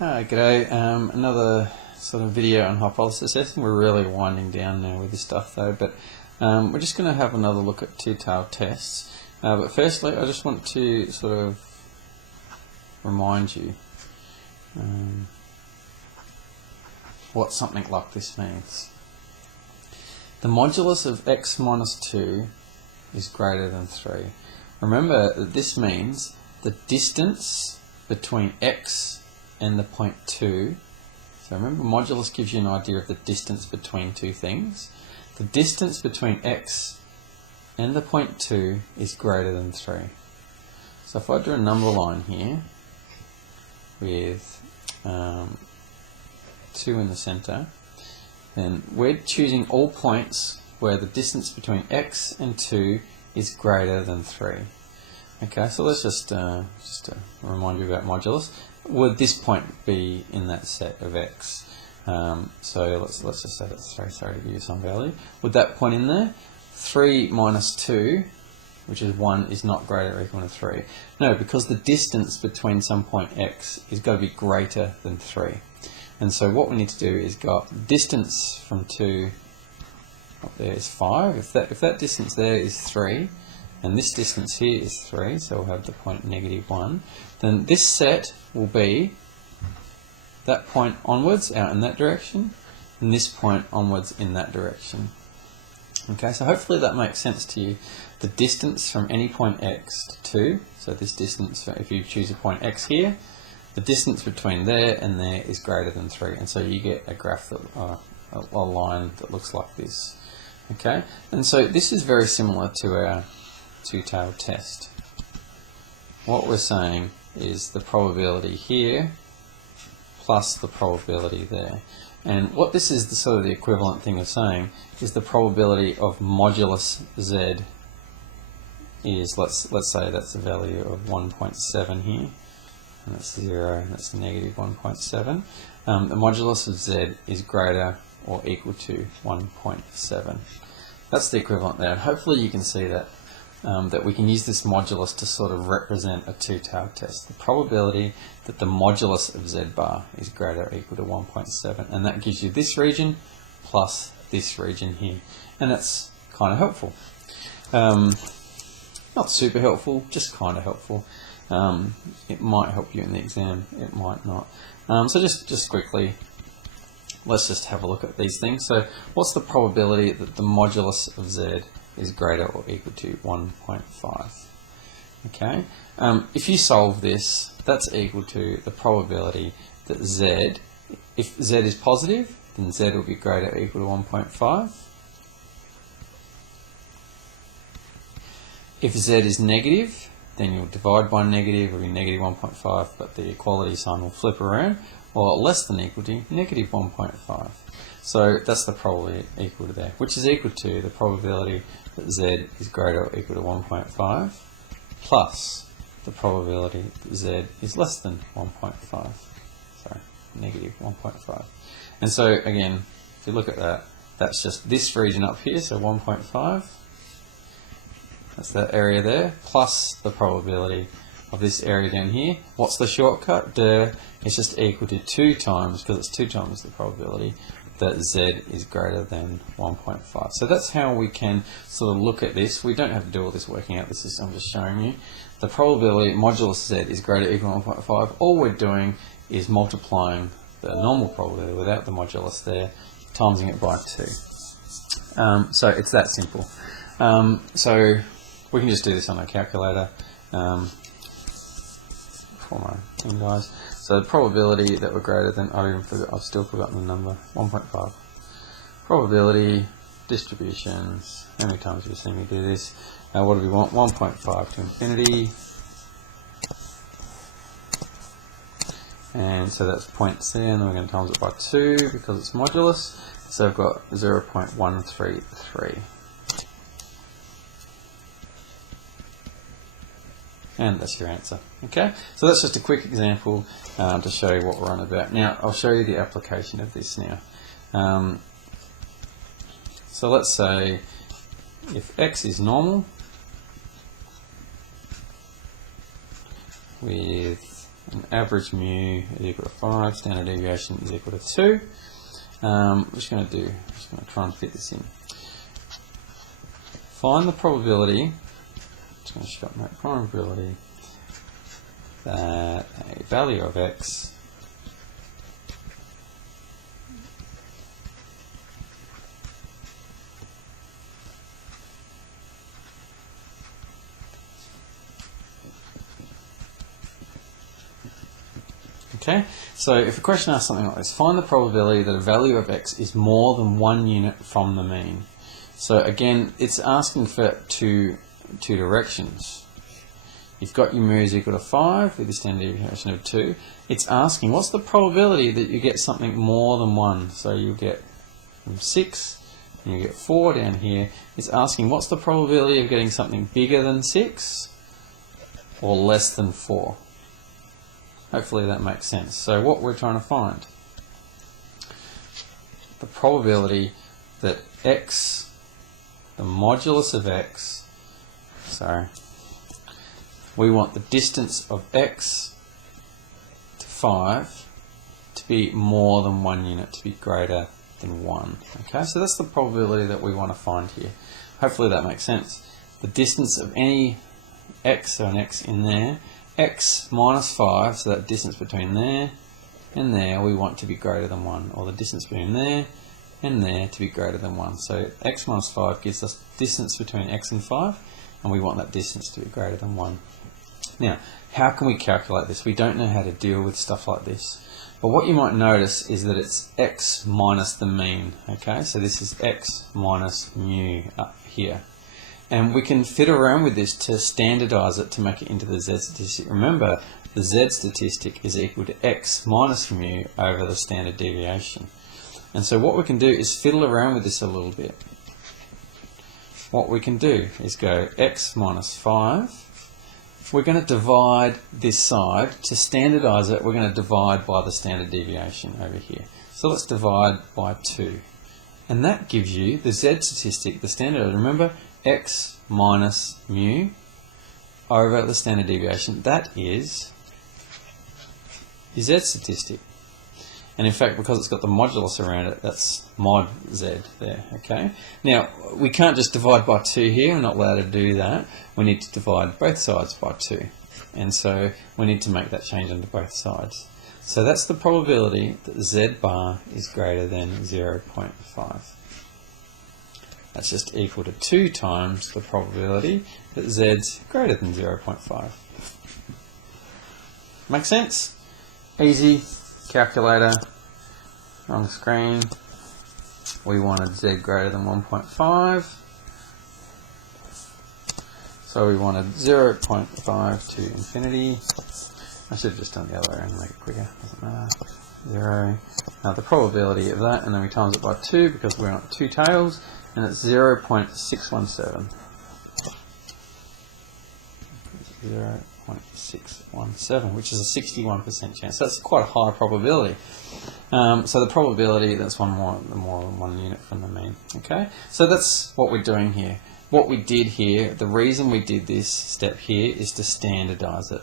Hi, g'day. Another sort of video on hypothesis testing. We're really winding down now with this stuff though, but we're just going to have another look at two-tailed tests. But firstly, I just want to sort of remind you what something like this means. The modulus of x minus 2 is greater than 3. Remember that this means the distance between x and the point 2. So remember, modulus gives you an idea of the distance between two things. The distance between x and the point 2 is greater than 3. So if I draw a number line here with 2 in the center, then we're choosing all points where the distance between x and 2 is greater than 3. Okay, so let's just remind you about modulus. Would this point be in that set of x? So let's just say that's 3, sorry to give you some value. Would that point in there? 3 minus 2, which is 1, is not greater or equal to 3. No, because the distance between some point x is got to be greater than 3. And so what we need to do is go up. Distance from 2 up there is 5. If that distance there is 3, and this distance here is 3, so we'll have the point -1, then this set will be that point onwards out in that direction, and this point onwards in that direction. Okay, so hopefully that makes sense to you. The distance from any point x to 2, so this distance, if you choose a point x here, the distance between there and there is greater than 3, and so you get a graph, that, a line that looks like this. Okay, and so this is very similar to our two-tailed test. What we're saying is the probability here plus the probability there. And what this is the sort of the equivalent thing of saying is the probability of modulus z is, let's say that's a value of 1.7 here, and that's 0, and that's -1.7. The modulus of z is greater or equal to 1.7. That's the equivalent there, and hopefully you can see that that we can use this modulus to sort of represent a two-tailed test. The probability that the modulus of z bar is greater or equal to 1.7, and that gives you this region plus this region here, and that's kind of helpful. Not super helpful, just kind of helpful. It might help you in the exam, it might not. So just quickly, let's just have a look at these things. So what's the probability that the modulus of z is greater or equal to 1.5? Okay, if you solve this, that's equal to the probability that z, if z is positive, then z will be greater or equal to 1.5. If z is negative, then you'll divide by negative, it will be -1.5, but the equality sign will flip around, or less than equal to -1.5. So that's the probability equal to there, which is equal to the probability that z is greater or equal to 1.5 plus the probability that z is less than 1.5. Sorry, -1.5. And so again, if you look at that, that's just this region up here, so 1.5. That's that area there, plus the probability of this area down here. What's the shortcut? It's just equal to 2 times, because it's 2 times the probability that z is greater than 1.5. So that's how we can sort of look at this. We don't have to do all this working out, this is, I'm just showing you. The probability modulus z is greater or equal to 1.5. All we're doing is multiplying the normal probability without the modulus there, timesing it by 2. So it's that simple. So we can just do this on a calculator for my thing, guys. So the probability that we're greater than, I've still forgotten the number, 1.5. Probability, distributions, how many times have you seen me do this? What do we want? 1.5 to infinity. And so that's points there, and then we're going to times it by 2 because it's modulus. So I've got 0.133. And that's your answer. Okay, so that's just a quick example to show you what we're on about. Now I'll show you the application of this now. So let's say if x is normal with and average mu is equal to 5, standard deviation is equal to 2. I'm just going to try and fit this in. Find the probability, just going to short note probability, that a value of x Okay, so if a question asks something like this, find the probability that a value of x is more than 1 unit from the mean. So again, it's asking for two directions. You've got your mu is equal to 5 with the standard deviation of 2. It's asking what's the probability that you get something more than 1. So you get 6 and you get 4 down here. It's asking what's the probability of getting something bigger than 6 or less than 4. Hopefully that makes sense. So what we're trying to find, the probability that x, the modulus of x, we want the distance of x to 5 to be more than 1 unit, to be greater than 1. Okay, so that's the probability that we want to find here. Hopefully that makes sense. The distance of any x, so an x in there, x minus 5, so that distance between there and there we want to be greater than 1, or the distance between there and there to be greater than 1. So x minus 5 gives us distance between x and 5, and we want that distance to be greater than 1. Now, how can we calculate this? We don't know how to deal with stuff like this. But what you might notice is that it's x minus the mean. Okay, so this is x minus mu up here. And we can fit around with this to standardize it to make it into the z statistic. Remember, the z statistic is equal to x minus mu over the standard deviation. And so what we can do is fiddle around with this a little bit. What we can do is go x minus 5. We're going to divide this side. To standardize it, we're going to divide by the standard deviation over here. So let's divide by 2. And that gives you the z statistic, the standard. Remember, x minus mu over the standard deviation. That is your z statistic. And in fact, because it's got the modulus around it, that's mod z there. Okay. Now, we can't just divide by 2 here. We're not allowed to do that. We need to divide both sides by 2. And so we need to make that change onto both sides. So that's the probability that z bar is greater than 0.5. That's just equal to 2 times the probability that z's greater than 0.5. Make sense? Easy. Calculator. Wrong screen. We wanted z greater than 1.5. So we wanted 0.5 to infinity. I should have just done the other way around and make it quicker. Doesn't matter. 0. Now the probability of that, and then we times it by 2 because we want 2 tails. And it's 0.617. 0.617, which is a 61% chance. That's quite a high probability. So the probability, that's more than 1 unit from the mean. Okay, so that's what we're doing here. What we did here, the reason we did this step here is to standardize it.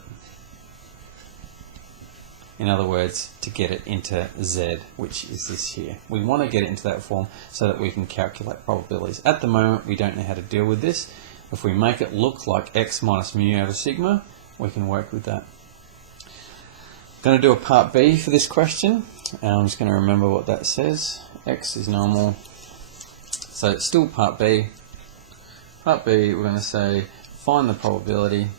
In other words, to get it into z, which is this here. We want to get it into that form so that we can calculate probabilities. At the moment, we don't know how to deal with this. If we make it look like x minus mu over sigma, we can work with that. I'm going to do a part B for this question. I'm just going to remember what that says. X is normal. So it's still part B. Part B, we're going to say, find the probability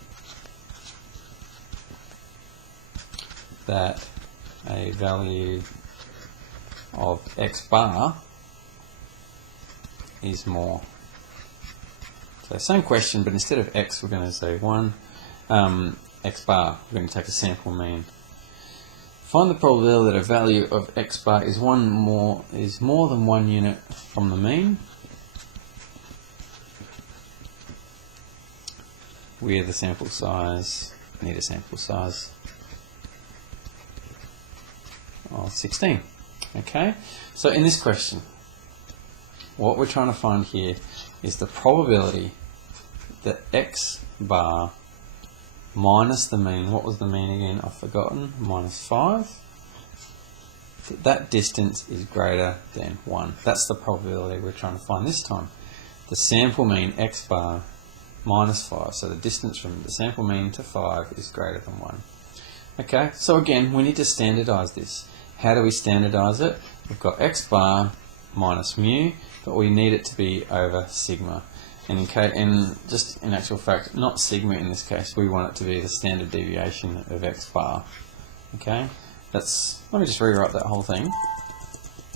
that a value of x bar is more. So same question, but instead of x, we're going to say 1 x bar. We're going to take a sample mean. Find the probability that a value of x bar is more than 1 unit from the mean, where the sample size, need a sample size of 16. Okay, so in this question, what we're trying to find here is the probability that x bar minus the mean. What was the mean again? I've forgotten. Minus 5. That distance is greater than 1. That's the probability we're trying to find this time. The sample mean x bar minus 5. So the distance from the sample mean to 5 is greater than 1. Okay, so again, we need to standardize this. How do we standardize it? We've got x bar minus mu, but we need it to be over sigma. And just in actual fact, not sigma in this case, we want it to be the standard deviation of x bar. Okay, let me just rewrite that whole thing.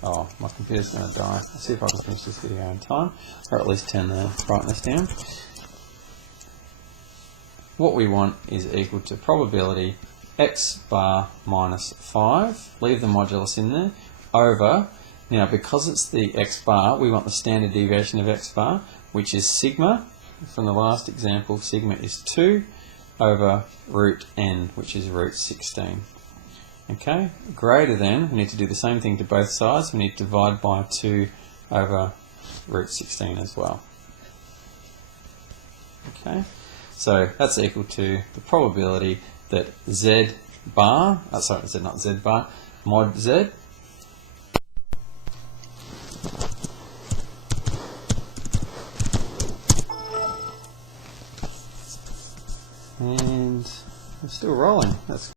Oh, my computer's going to die. Let's see if I can finish this video in time, or at least turn the brightness down. What we want is equal to probability x bar minus 5, leave the modulus in there, over, now because it's the x bar, we want the standard deviation of x bar, which is sigma. From the last example, sigma is 2 over root n, which is root 16. Okay, greater than, we need to do the same thing to both sides, we need to divide by 2 over root 16 as well. Okay, so that's equal to the probability that z bar, not z bar, mod z, and we're still rolling. That's